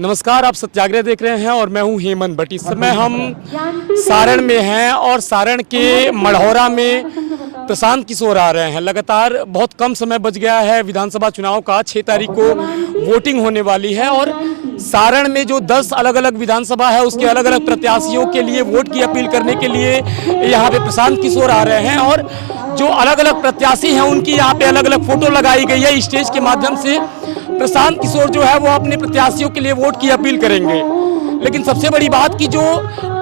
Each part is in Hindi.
नमस्कार, आप सत्याग्रह देख रहे हैं और मैं हूं हेमंत भट्ट। इस समय हम सारण में हैं और सारण के मढ़ौरा में प्रशांत किशोर आ रहे हैं। लगातार बहुत कम समय बच गया है विधानसभा चुनाव का। 6 तारीख को वोटिंग होने वाली है और सारण में जो 10 अलग अलग विधानसभा है उसके अलग अलग प्रत्याशियों के लिए वोट की अपील करने के लिए यहाँ पे प्रशांत किशोर आ रहे हैं और जो अलग अलग प्रत्याशी हैं उनकी यहाँ पे अलग अलग फोटो लगाई गई है। स्टेज के माध्यम से प्रशांत किशोर जो है वो अपने प्रत्याशियों के लिए वोट की अपील करेंगे। लेकिन सबसे बड़ी बात कि जो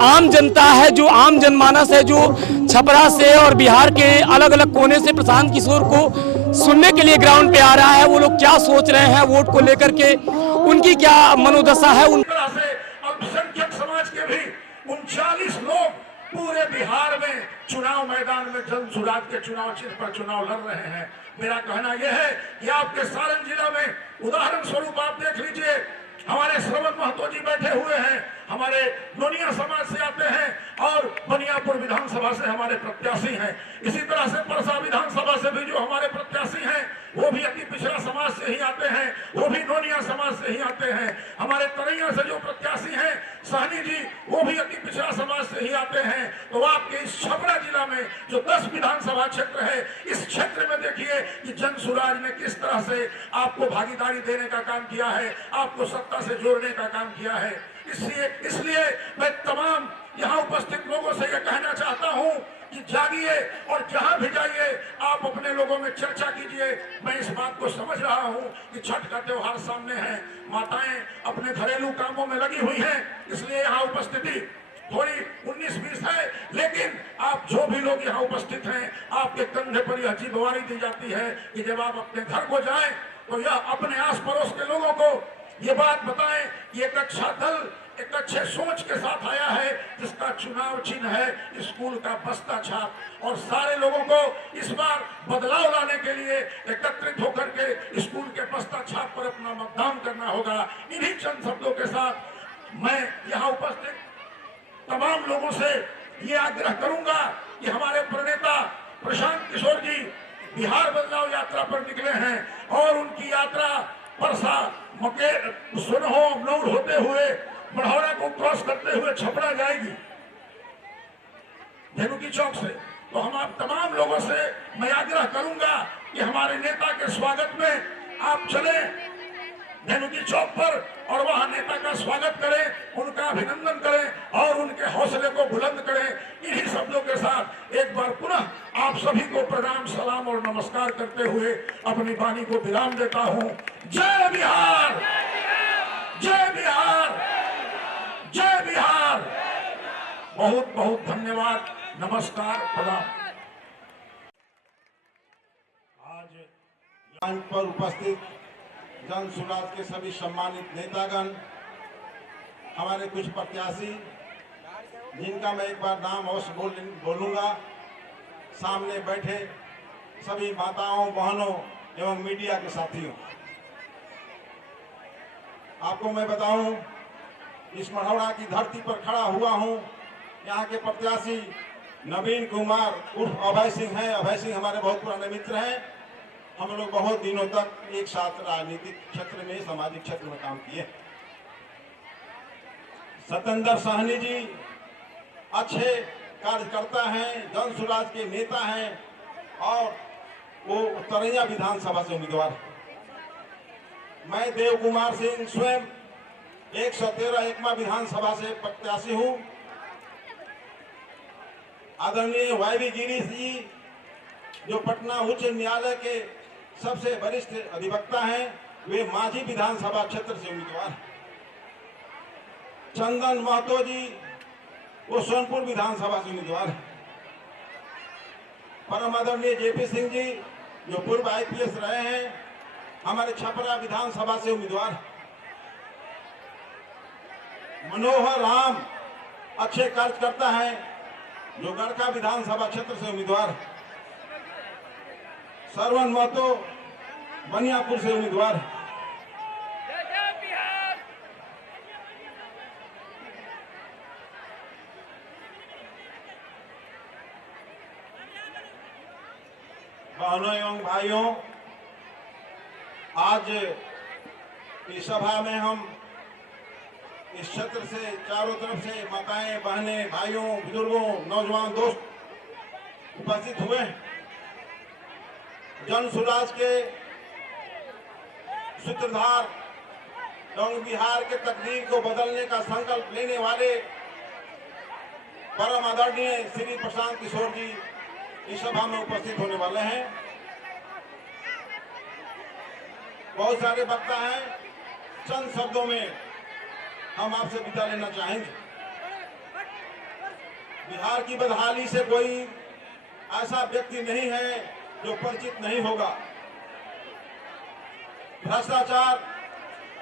आम जनता है, जो आम जनमानस है, जो छपरा से और बिहार के अलग अलग कोने से प्रशांत किशोर को सुनने के लिए ग्राउंड पे आ रहा है, वो लोग क्या सोच रहे हैं वोट को लेकर के, उनकी क्या मनोदशा है। अल्पसंख्यक समाज के भी 39 लोग पूरे बिहार में चुनाव मैदान में जन सुराज के चुनाव चिन्ह पर चुनाव लड़ रहे हैं। मेरा कहना यह है कि आपके सारण जिला में उदाहरण स्वरूप आप देख लीजिए, हमारे श्रवण महतो जी बैठे हुए हैं, हमारे नोनिया समाज से आते हैं और बनियापुर विधानसभा से हमारे प्रत्याशी हैं। इसी तरह से परसा विधानसभा से भी जो हमारे प्रत्याशी हैं वो भी अति पिछड़ा समाज से ही आते हैं, वो भी नोनिया समाज से ही आते हैं। हमारे तरैया से जो प्रत्याशी हैं सहनी जी, वो भी अति पिछड़ा समाज से ही आते हैं। तो आपके इस छपरा जिला में जो 10 विधानसभा क्षेत्र है, इस क्षेत्र में देखिए कि जन सुराज ने किस तरह से आपको भागीदारी देने का काम किया है, आपको सत्ता से जोड़ने का काम किया है। इसलिए मैं तमाम यहाँ उपस्थित लोगों से यह कहना चाहता हूँ कि जागिए और जहां भी जाइए आप अपने लोगों में चर्चा कीजिए। मैं इस बात को समझ रहा हूं कि छठ का त्योहार सामने है, माताएं अपने घरेलू कामों में लगी हुई हैं, इसलिए यहाँ उपस्थिति थोड़ी 19-20 है। लेकिन आप जो भी लोग यहाँ उपस्थित हैं, आपके कंधे पर यह जिम्मेवारी दी जाती है कि जब आप अपने घर को जाएं तो यह अपने आस पड़ोस के लोगों को ये बात बताएं कि एक अच्छा दल एक अच्छे सोच के साथ आया है जिसका चुनाव चिन्ह है स्कूल का बस्ता छाप। और सारे लोगों को इस बार बदलाव लाने के लिए एकत्रित होकर के स्कूल के बस्ता छाप पर अपना मतदान करना होगा। इन्हीं चंद शब्दों के साथ मैं यहाँ उपस्थित तमाम लोगों से ये आग्रह करूंगा कि हमारे प्रणेता प्रशांत किशोर जी बिहार बदलाव यात्रा पर निकले हैं और उनकी यात्रा परसा मकेर सुनहो अमनौर होते हुए मढ़ौरा को क्रॉस करते हुए छपरा जाएगी धेनुकी चौक से। तो हम आप तमाम लोगों से मैं आग्रह करूंगा कि हमारे नेता के स्वागत में आप चले धेनुकी चौक पर और वहां नेता का स्वागत करें, उनका अभिनंदन करें और उनके हौसले को बुलंद करें। इन्हीं शब्दों के साथ एक बार पुनः आप सभी को प्रणाम, सलाम और नमस्कार करते हुए अपनी वाणी को विराम देता हूं। जय बिहार, जय बिहार, जय बिहार। बहुत बहुत धन्यवाद, नमस्कार, प्रणाम। आज मंच पर उपस्थित जन सुराज के सभी सम्मानित नेतागण, हमारे कुछ प्रत्याशी जिनका मैं एक बार नाम अवश्य बोलूंगा, सामने बैठे सभी माताओं, बहनों एवं मीडिया के साथियों, आपको मैं बताऊं इस मढ़ौरा की धरती पर खड़ा हुआ हूं। यहाँ के प्रत्याशी नवीन कुमार उर्फ अभय सिंह हैं। अभय सिंह हमारे बहुत पुराने मित्र हैं। हम लोग बहुत दिनों तक एक साथ राजनीतिक क्षेत्र में, सामाजिक क्षेत्र में काम किए। सतेंद्र सहनी जी अच्छे कार्यकर्ता हैं, जन सुराज के नेता हैं और वो तरैया विधानसभा से उम्मीदवार हैं। मैं देव कुमार सिंह स्वयं 113 एकमा विधानसभा से प्रत्याशी हूं। आदरणीय वाई गिरीश जी जो पटना उच्च न्यायालय के सबसे वरिष्ठ अधिवक्ता हैं, वे मांझी विधानसभा क्षेत्र से उम्मीदवार हैं। चंदन महतो जी वो सोनपुर विधानसभा से उम्मीदवार हैं। परम आदरणीय जेपी सिंह जी जो पूर्व आईपीएस रहे हैं, हमारे छपरा विधानसभा से उम्मीदवार हैं। मनोहर राम अच्छे कार्यकर्ता हैं जो गढ़का विधानसभा क्षेत्र से उम्मीदवार हैं। श्रवण महतो बनियापुर से उम्मीदवार है। बहनों एवं भाइयों, आज इस सभा में हम इस क्षेत्र से चारों तरफ से माताएं, बहनें, भाइयों, बुजुर्गों, नौजवान दोस्त उपस्थित हुए। जन सुराज के सूत्रधार एवं बिहार के तकदीर को बदलने का संकल्प लेने वाले परम आदरणीय श्री प्रशांत किशोर जी इस सभा में उपस्थित होने वाले हैं। बहुत सारे वक्ता हैं, चंद शब्दों में हम आपसे विदा लेना चाहेंगे। बिहार की बदहाली से कोई ऐसा व्यक्ति नहीं है जो परिचित नहीं होगा। भ्रष्टाचार,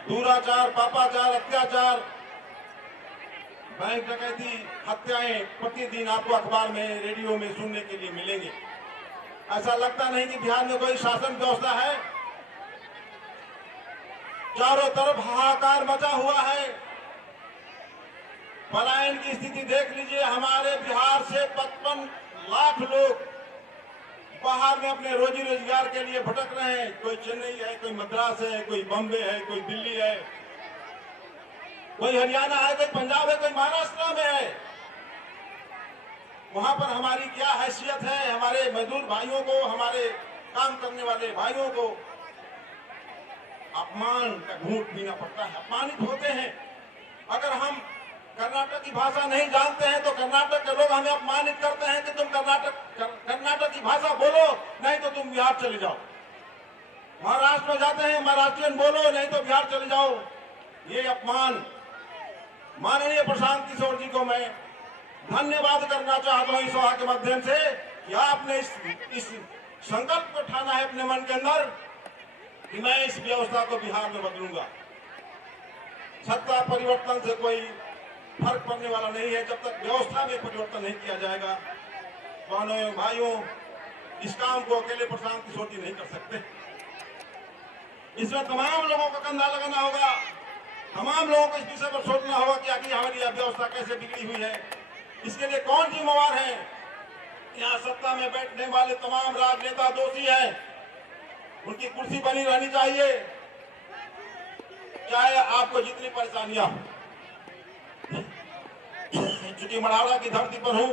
दुराचार, पापाचार, अत्याचार, बैंक डकैती, हत्याएं प्रतिदिन आपको अखबार में, रेडियो में सुनने के लिए मिलेंगे। ऐसा लगता नहीं कि बिहार में कोई शासन व्यवस्था है। चारों तरफ हाहाकार मचा हुआ है। पलायन की स्थिति देख लीजिए। हमारे बिहार से 55 लाख लोग बाहर में अपने रोजी रोजगार के लिए भटक रहे हैं। कोई चेन्नई है, कोई मद्रास है, कोई बम्बे है, कोई दिल्ली है, कोई हरियाणा है, कोई पंजाब है, कोई महाराष्ट्र में है। वहां पर हमारी क्या हैसियत है? हमारे मजदूर भाइयों को, हमारे काम करने वाले भाइयों को अपमान का घूंट पीना पड़ता है, अपमानित होते हैं। अगर हम कर्नाटक की भाषा नहीं जानते हैं तो कर्नाटक के लोग हमें अपमानित करते हैं कि तुम कर्नाटक की भाषा बोलो, नहीं तो तुम बिहार चले जाओ। महाराष्ट्र में जाते हैं, महाराष्ट्रियन बोलो, नहीं तो बिहार चले जाओ। ये अपमान माननीय प्रशांत किशोर जी को मैं धन्यवाद करना चाहता हूं इस सभा के माध्यम से कि आपने इस संकल्प को ठाना है अपने मन के अंदर कि मैं इस व्यवस्था को बिहार में बदलूंगा। सत्ता परिवर्तन से कोई फर्क पड़ने वाला नहीं है जब तक व्यवस्था में परिवर्तन नहीं किया जाएगा। बहनों भाइयों, इस काम को अकेले प्रशांत किशोर जी नहीं कर सकते। इसमें तमाम लोगों का कंधा लगाना होगा। तमाम लोगों को इस विषय पर सोचना होगा कि आखिर हमारी यह व्यवस्था कैसे बिगड़ी हुई है, इसके लिए कौन जिम्मेवार है। यहाँ सत्ता में बैठने वाले तमाम राजनेता दोषी हैं, उनकी कुर्सी बनी रहनी चाहिए, चाहे आपको जितनी परेशानियां हो। चूंकि मढ़ौरा की धरती पर हूं,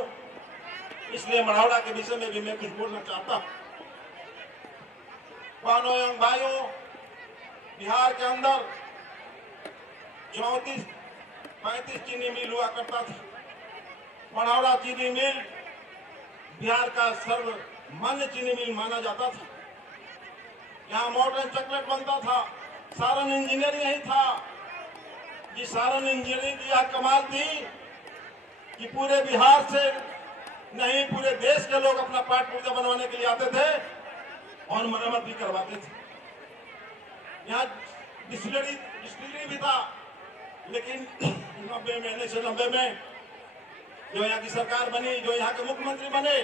इसलिए मढ़ौरा के विषय में भी मैं कुछ बोलना चाहता हूं। बहनों एवं भाइयों, बिहार के अंदर 34-35 चीनी मिल हुआ करता था। मढ़ौरा चीनी मिल बिहार का सर्वमान्य चीनी मिल माना जाता था। यहाँ मॉडर्न चॉकलेट बनता था। सारण इंजीनियरिंग यही था। जी सारण इंजीनियरिंग की यह कमाल थी कि पूरे बिहार से नहीं, पूरे देश के लोग अपना पाठ पुर्जा बनवाने के लिए आते थे और मरम्मत भी करवाते थे। यहाँ डिस्टिलरी भी था, लेकिन 1990 में जो यहाँ की सरकार बनी, जो यहाँ के मुख्यमंत्री बने,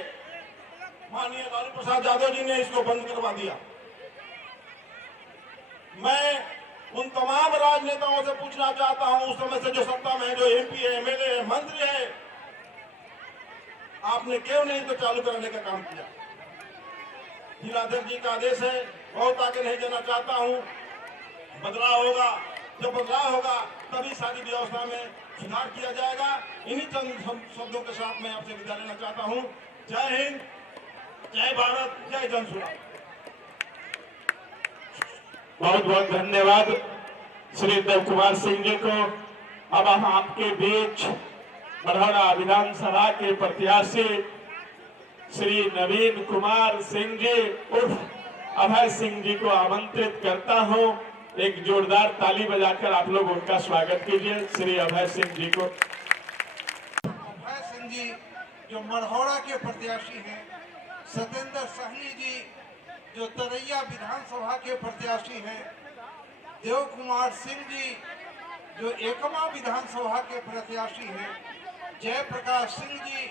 माननीय लालू प्रसाद यादव जी ने इसको बंद करवा दिया। मैं उन तमाम राजनेताओं से पूछना चाहता हूं, उस समय से जो सत्ता में है, जो एमपी है, एमएलए है, मंत्री है, आपने क्यों नहीं तो चालू कराने का काम किया? जिलाध्यक्ष जी का आदेश है, बहुत आगे नहीं जाना चाहता हूं। बदलाव होगा, जब बदलाव होगा तभी सारी व्यवस्था में सुधार किया जाएगा। इन्हीं चंद शब्दों के साथ मैं आपसे विदा लेना चाहता हूं। जय हिंद, जय भारत, जय जन सुराज। बहुत बहुत धन्यवाद श्री देव कुमार सिंह जी को। अब हम आपके बीच मढ़ौरा विधानसभा के प्रत्याशी श्री नवीन कुमार सिंह जी उर्फ अभय सिंह जी को आमंत्रित करता हूं। एक जोरदार ताली बजाकर आप लोग उनका स्वागत कीजिए श्री अभय सिंह जी को। अभय सिंह जी जो मढ़ौरा के प्रत्याशी हैं, सत्येंद्र साहनी जी जो तरैया विधानसभा के प्रत्याशी हैं, देव कुमार सिंह जी जो एकमा विधानसभा के प्रत्याशी हैं, जयप्रकाश सिंह जी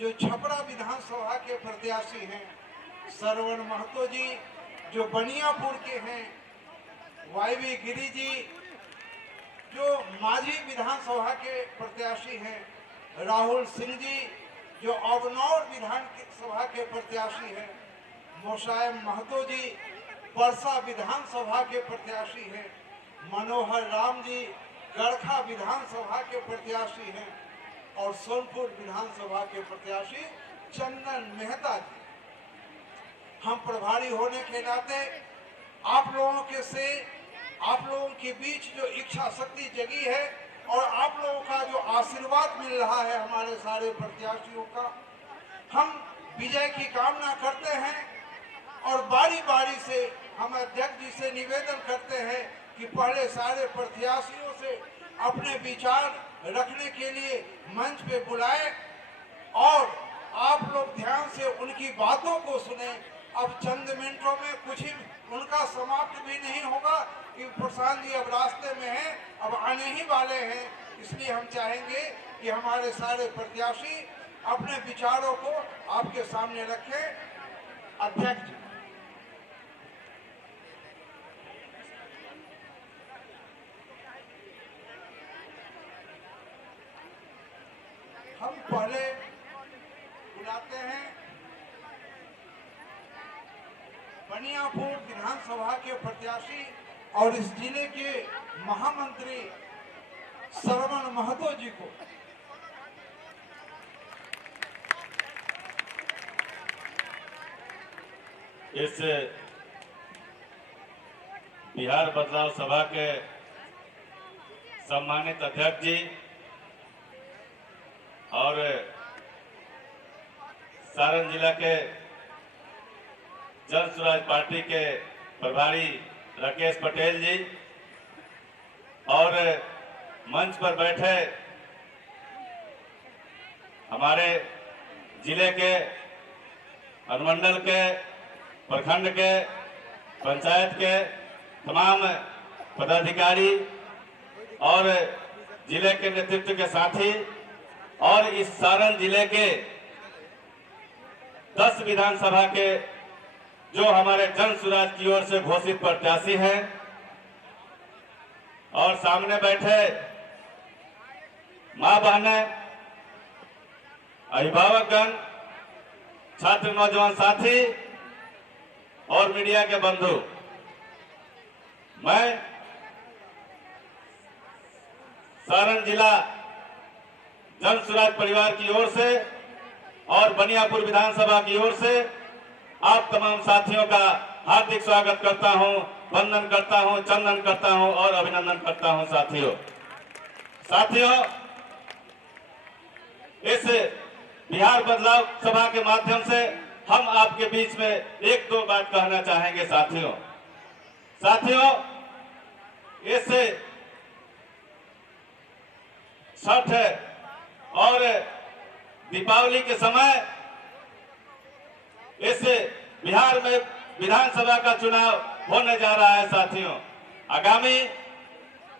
जो छपरा विधानसभा के प्रत्याशी हैं, श्रवण महतो जी जो बनियापुर के हैं, वाईवी गिरी जी जो माझी विधानसभा के प्रत्याशी हैं, राहुल सिंह जी जो अबनौर विधानसभा के प्रत्याशी हैं, मोसायम महतो जी परसा विधानसभा के प्रत्याशी हैं, मनोहर राम जी गड़खा विधानसभा के प्रत्याशी हैं और सोनपुर विधानसभा के प्रत्याशी चंदन मेहता जी। हम प्रभारी होने के नाते आप लोगों के बीच जो इच्छा शक्ति जगी है और आप लोगों का जो आशीर्वाद मिल रहा है हमारे सारे प्रत्याशियों का, हम विजय की कामना करते हैं और बारी बारी से हम अध्यक्ष जी से निवेदन करते हैं कि पहले सारे प्रत्याशियों से अपने विचार रखने के लिए मंच पे बुलाएं और आप लोग ध्यान से उनकी बातों को सुने। अब चंद मिनटों में कुछ ही उनका समाप्त भी नहीं होगा कि प्रशांत जी अब रास्ते में हैं, अब आने ही वाले हैं, इसलिए हम चाहेंगे कि हमारे सारे प्रत्याशी अपने विचारों को आपके सामने रखें। अध्यक्ष जी, हम पहले बुलाते हैं बनियापुर विधानसभा के प्रत्याशी और इस जिले के महामंत्री श्रवण महतो जी को। इस बिहार बदलाव सभा के सम्मानित अध्यक्ष जी और सारण जिला के जन स्वराज पार्टी के प्रभारी राकेश पटेल जी और मंच पर बैठे हमारे जिले के अनुमंडल के, प्रखंड के, पंचायत के तमाम पदाधिकारी और जिले के नेतृत्व के साथी और इस सारण जिले के 10 विधानसभा के जो हमारे जन स्वराज की ओर से घोषित प्रत्याशी हैं और सामने बैठे मां बहनें, अभिभावकगण, छात्र नौजवान साथी और मीडिया के बंधु, मैं सारण जिला जन स्वराज परिवार की ओर से और बनियापुर विधानसभा की ओर से आप तमाम साथियों का हार्दिक स्वागत करता हूं, वंदन करता हूं, चंदन करता हूं और अभिनंदन करता हूं। साथियों, इस बिहार बदलाव सभा के माध्यम से हम आपके बीच में एक दो बात कहना चाहेंगे। साथियों, इस छठ और दीपावली के समय इस बिहार में विधानसभा का चुनाव होने जा रहा है। साथियों, आगामी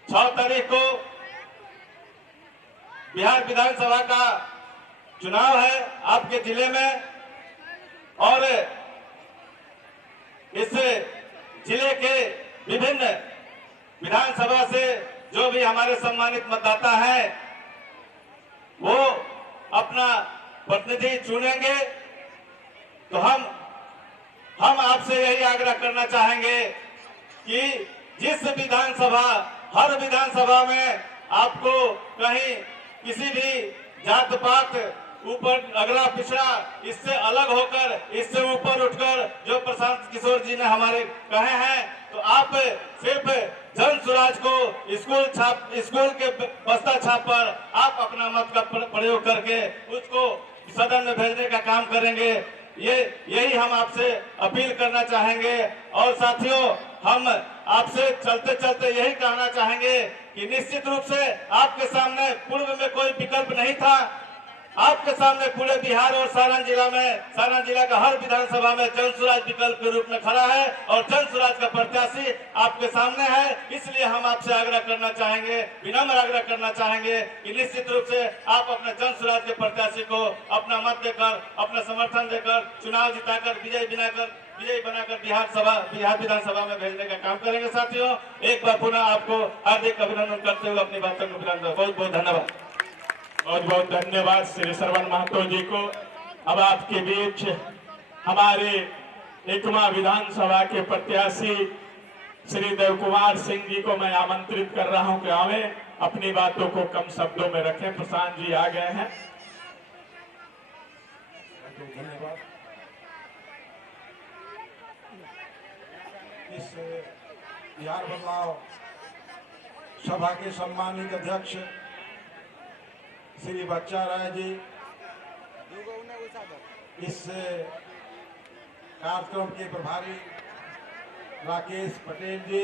6 तारीख को बिहार विधानसभा का चुनाव है आपके जिले में और इस जिले के विभिन्न विधानसभा से जो भी हमारे सम्मानित मतदाता हैं वो अपना प्रतिनिधि चुनेंगे। तो हम आपसे यही आग्रह करना चाहेंगे कि जिस विधानसभा, हर विधानसभा में आपको कहीं किसी भी जात पात, ऊपर अगला पिछड़ा, इससे अलग होकर, इससे ऊपर उठकर जो प्रशांत किशोर जी ने हमारे कहे हैं, तो आप सिर्फ जन स्वराज को स्कूल के बस्ता छाप पर आप अपना मत का प्रयोग करके उसको सदन में भेजने का काम करेंगे। यही हम आपसे अपील करना चाहेंगे। और साथियों, हम आपसे चलते चलते यही कहना चाहेंगे कि निश्चित रूप से आपके सामने पूर्व में कोई विकल्प नहीं था। आपके सामने पूरे बिहार और सारण जिला का हर विधानसभा में जन स्वराज विकल्प के रूप में खड़ा है और जन स्वराज का प्रत्याशी आपके सामने है। इसलिए हम आपसे आग्रह करना चाहेंगे, विनम्र आग्रह करना चाहेंगे कि निश्चित रूप से आप अपने जन स्वराज के प्रत्याशी को अपना मत देकर, अपना समर्थन देकर, चुनाव जिताकर, विजयी बनाकर बिहार विधानसभा में भेजने का काम करेंगे। साथियों, एक बार पुनः आपको हार्दिक अभिनंदन करते हुए अपनी बातों को विराम। बहुत बहुत धन्यवाद। बहुत बहुत धन्यवाद श्री श्रवण महतो जी को। अब आपके बीच हमारे एकमा विधानसभा के प्रत्याशी श्री देव कुमार सिंह जी को मैं आमंत्रित कर रहा हूं कि आवे। अपनी बातों को कम शब्दों में रखें। प्रशांत जी आ गए हैं। धन्यवाद। इस बिहार बदलाव सभा के सम्मानित अध्यक्ष श्री बच्चा राय जी, इस कार्यक्रम के प्रभारी राकेश पटेल जी,